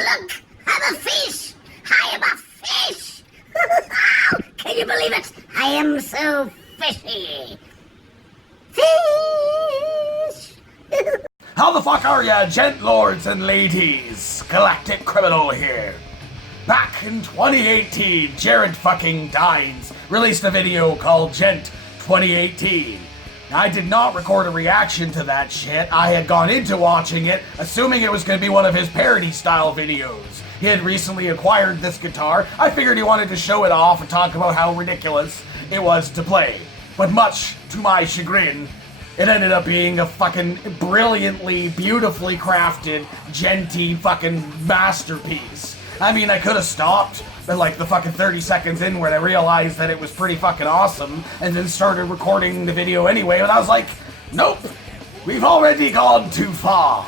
look! I'm a fish! I am a fish! Can you believe it? I am so fishy! Fish! How the fuck are ya, gent lords and ladies? Galactic Criminal here. Back in 2018, Jared fucking Dines released a video called Djent 2018. I did not record a reaction to that shit. I had gone into watching it, assuming it was going to be one of his parody-style videos. He had recently acquired this guitar. I figured he wanted to show it off and talk about how ridiculous it was to play. But much to my chagrin, it ended up being a fucking brilliantly, beautifully crafted, djenty fucking masterpiece. I mean, I could have stopped at like the fucking 30 seconds in where I realized that it was pretty fucking awesome and then started recording the video anyway, but I was like, nope, we've already gone too far.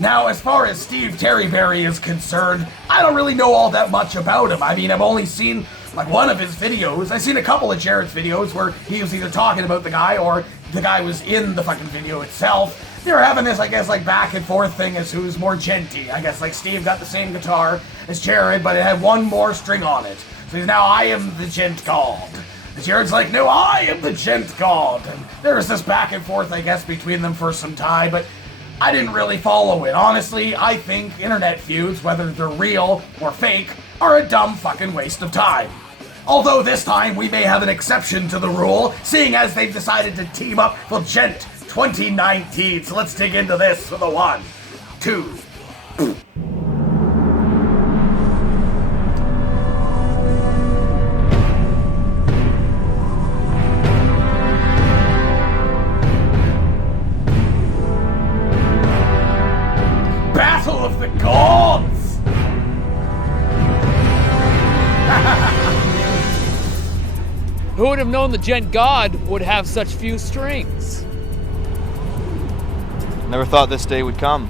Now, as far as Steve Terryberry is concerned, I don't really know all that much about him. I mean, I've only seen like one of his videos. I've seen a couple of Jared's videos where he was either talking about the guy or the guy was in the fucking video itself. They were having this, I guess, like back and forth thing as who's more djenty. I guess like Steve got the same guitar as Jared, but it had one more string on it. So he's now, I am the djent god. And Jared's like, no, I am the djent god. And there was this back and forth, I guess, between them for some time, but I didn't really follow it. Honestly, I think internet feuds, whether they're real or fake, are a dumb fucking waste of time. Although this time we may have an exception to the rule, seeing as they've decided to team up for Djent 2019. So let's dig into this with a 1, 2. Battle of the Gods! Who would have known the Djent God would have such few strings? Never thought this day would come.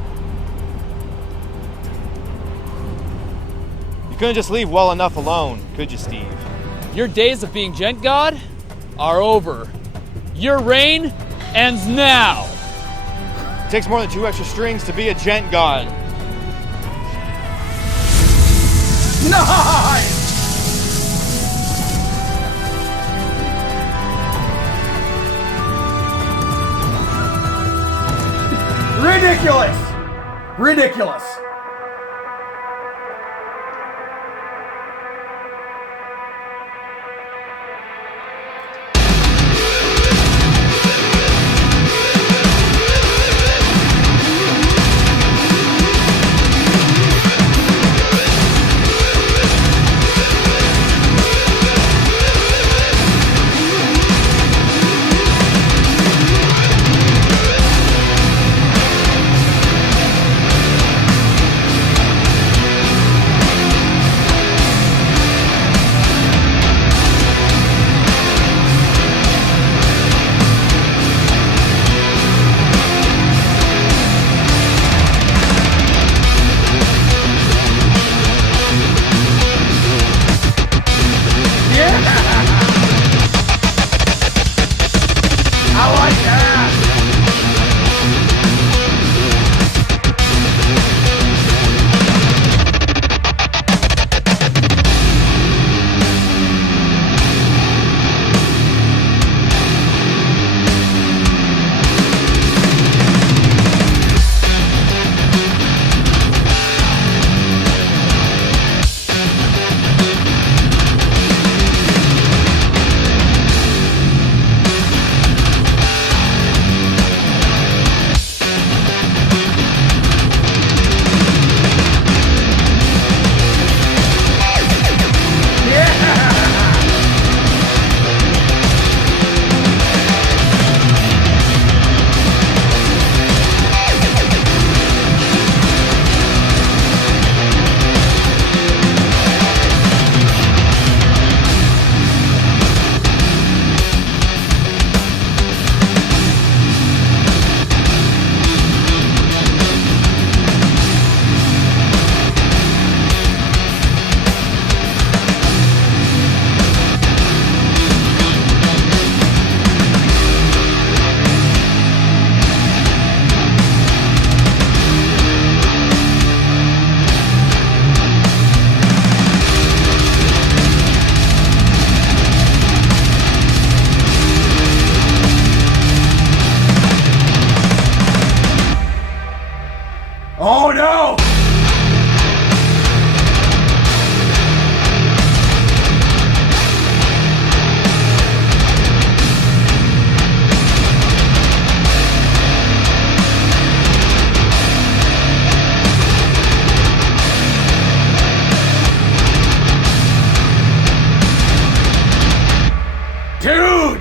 You couldn't just leave well enough alone, could you, Steve? Your days of being Djent God are over. Your reign ends now. It takes more than 2 extra strings to be a Djent God. Nice! Ridiculous! Ridiculous! go! Dude!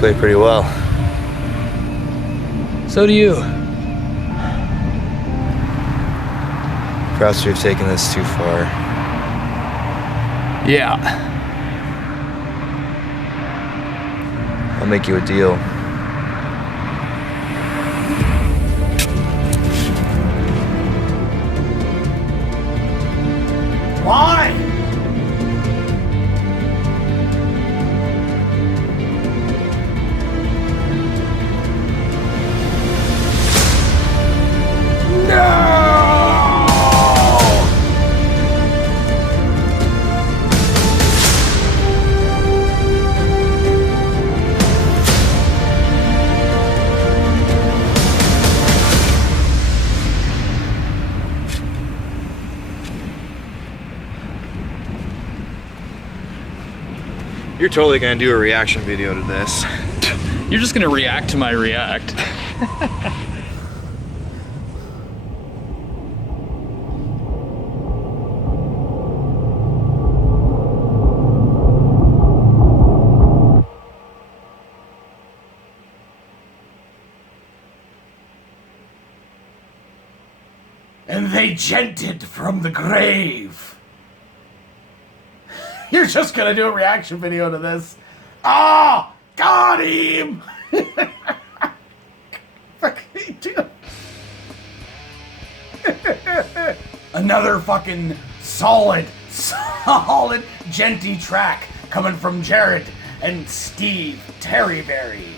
Play pretty well. So do you. Perhaps we've taken this too far. Yeah. I'll make you a deal. Why? You're totally gonna do a reaction video to this. You're just gonna react to my react. And they djented from the grave. You're just gonna do a reaction video to this. Ah! Oh, got him! Fucking dude. Another fucking solid Djenty track coming from Jared and Steve Terryberry.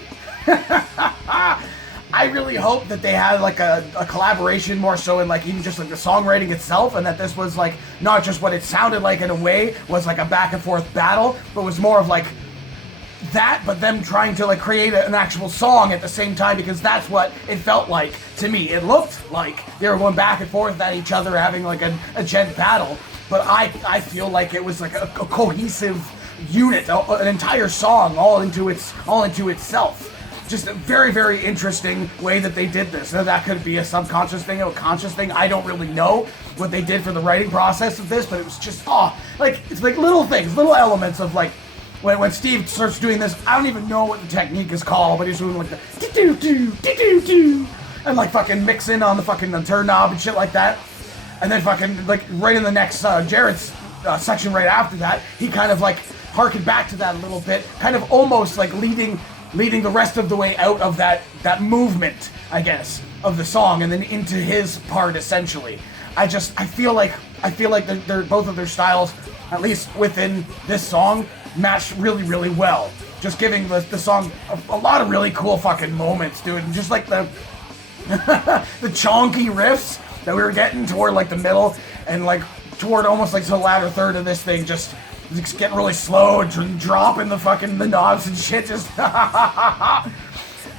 I really hope that they had like a collaboration more so in like even just like the songwriting itself, and that this was like not just what it sounded like in a way was like a back and forth battle, but was more of like that, but them trying to like create an actual song at the same time, because that's what it felt like to me. It looked like they were going back and forth at each other, having like a Djent battle, but I feel like it was like a cohesive unit, an entire song all into itself. Just a very, very interesting way that they did this. Now, that could be a subconscious thing or a conscious thing. I don't really know what they did for the writing process of this, but it was just, like, it's like little things, little elements of like, when Steve starts doing this, I don't even know what the technique is called, but he's doing like the do-do-do, and like fucking mix in on the fucking turn knob and shit like that. And then fucking, like, right in the next, Jared's section right after that, he kind of like harkened back to that a little bit, kind of almost like leading the rest of the way out of that movement, I guess, of the song, and then into his part essentially. I feel like they're both of their styles, at least within this song, match really, really well. Just giving the song a lot of really cool fucking moments, dude. And just like the the chonky riffs that we were getting toward like the middle, and like toward almost like the latter third of this thing, just getting really slow and dropping the knobs and shit. Just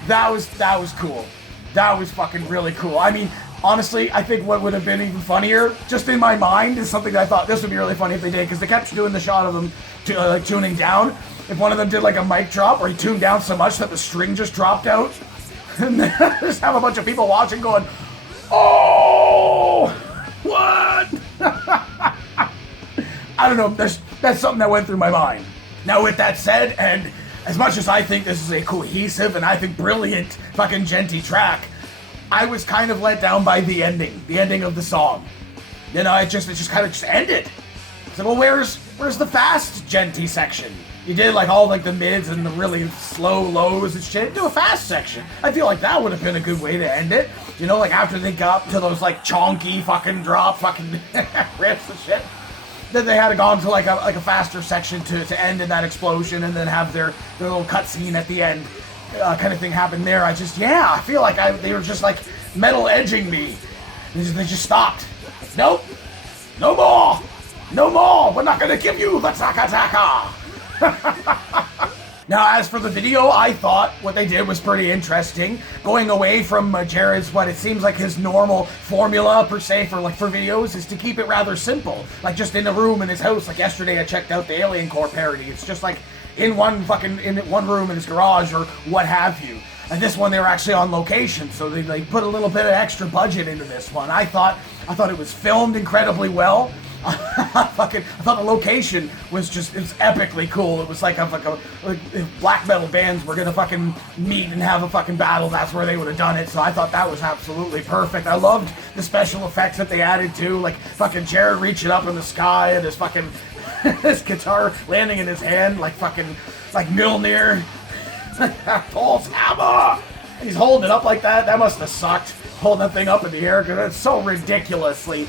That was cool. That was fucking really cool. I mean, honestly, I think what would have been even funnier, just in my mind, is something that I thought this would be really funny if they did, because they kept doing the shot of them like tuning down. If one of them did like a mic drop, or he tuned down so much that the string just dropped out, and then just have a bunch of people watching going, "Oh, what?" I don't know. That's something that went through my mind. Now, with that said, and as much as I think this is a cohesive and I think brilliant fucking Djenty track, I was kind of let down by the ending of the song. You know, it just kind of just ended. So, well, where's the fast Djenty section? You did like all like the mids and the really slow lows and shit. Do a fast section. I feel like that would have been a good way to end it. You know, like after they got to those like chonky fucking drop fucking riffs and shit. Then they had gone to like a faster section to end in that explosion, and then have their little cutscene at the end, kind of thing happen there. I feel like they were just like metal edging me. They just stopped. Nope, no more. We're not gonna give you the taka taka. Now, as for the video, I thought what they did was pretty interesting. Going away from Jared's, what it seems like his normal formula, per se, for videos, is to keep it rather simple. Like, just in a room in his house. Like, yesterday I checked out the Alien Core parody. It's just like, in one room in his garage, or what have you. And this one, they were actually on location, so they put a little bit of extra budget into this one. I thought it was filmed incredibly well. I thought the location was epically cool. It was like if black metal bands were gonna fucking meet and have a fucking battle, that's where they would have done it. So I thought that was absolutely perfect. I loved the special effects that they added too, like fucking Jared reaching up in the sky and his fucking his guitar landing in his hand like Mjolnir. Paul's hammer. He's holding it up like that. That must have sucked, holding that thing up in the air, because it's so ridiculously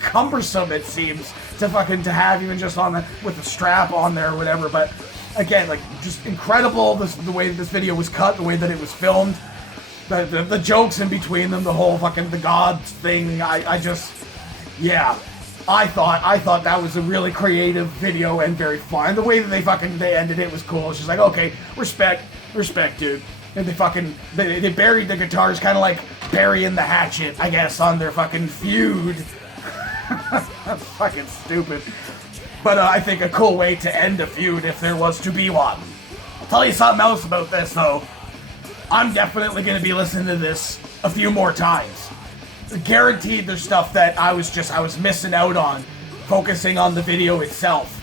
cumbersome, it seems, to have even just with the strap on there or whatever. But again, like, just incredible the way that this video was cut, the way that it was filmed, the jokes in between them, the whole the gods thing. I thought that was a really creative video and very fun. The way that they ended it was cool. It's just like, okay, respect, dude. And they buried the guitars, kind of like burying the hatchet, I guess, on their fucking feud. That's fucking stupid. But I think a cool way to end a feud, if there was to be one. I'll tell you something else about this, though. I'm definitely going to be listening to this a few more times. Guaranteed there's stuff that I was missing out on, focusing on the video itself.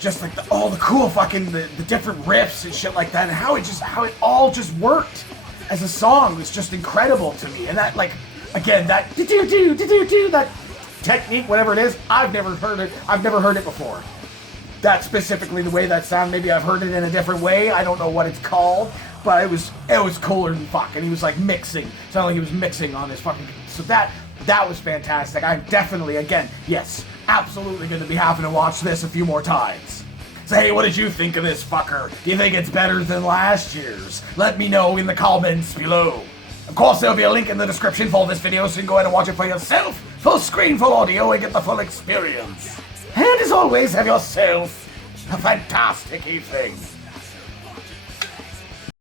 Just like all the cool the different riffs and shit like that, and how it all just worked as a song was just incredible to me. And that, like, again, that that technique, whatever it is, I've never heard it before. That specifically, the way that sound, maybe I've heard it in a different way. I don't know what it's called, but it was cooler than fuck. And he was like mixing, sounded like he was mixing on his fucking. So that was fantastic. I'm definitely, again, yes, absolutely going to be having to watch this a few more times. So hey, what did you think of this fucker? Do you think it's better than last year's? Let me know in the comments below. Of course, there'll be a link in the description for this video, so you can go ahead and watch it for yourself. Full screen, full audio, and get the full experience. And as always, have yourself a fantastic evening.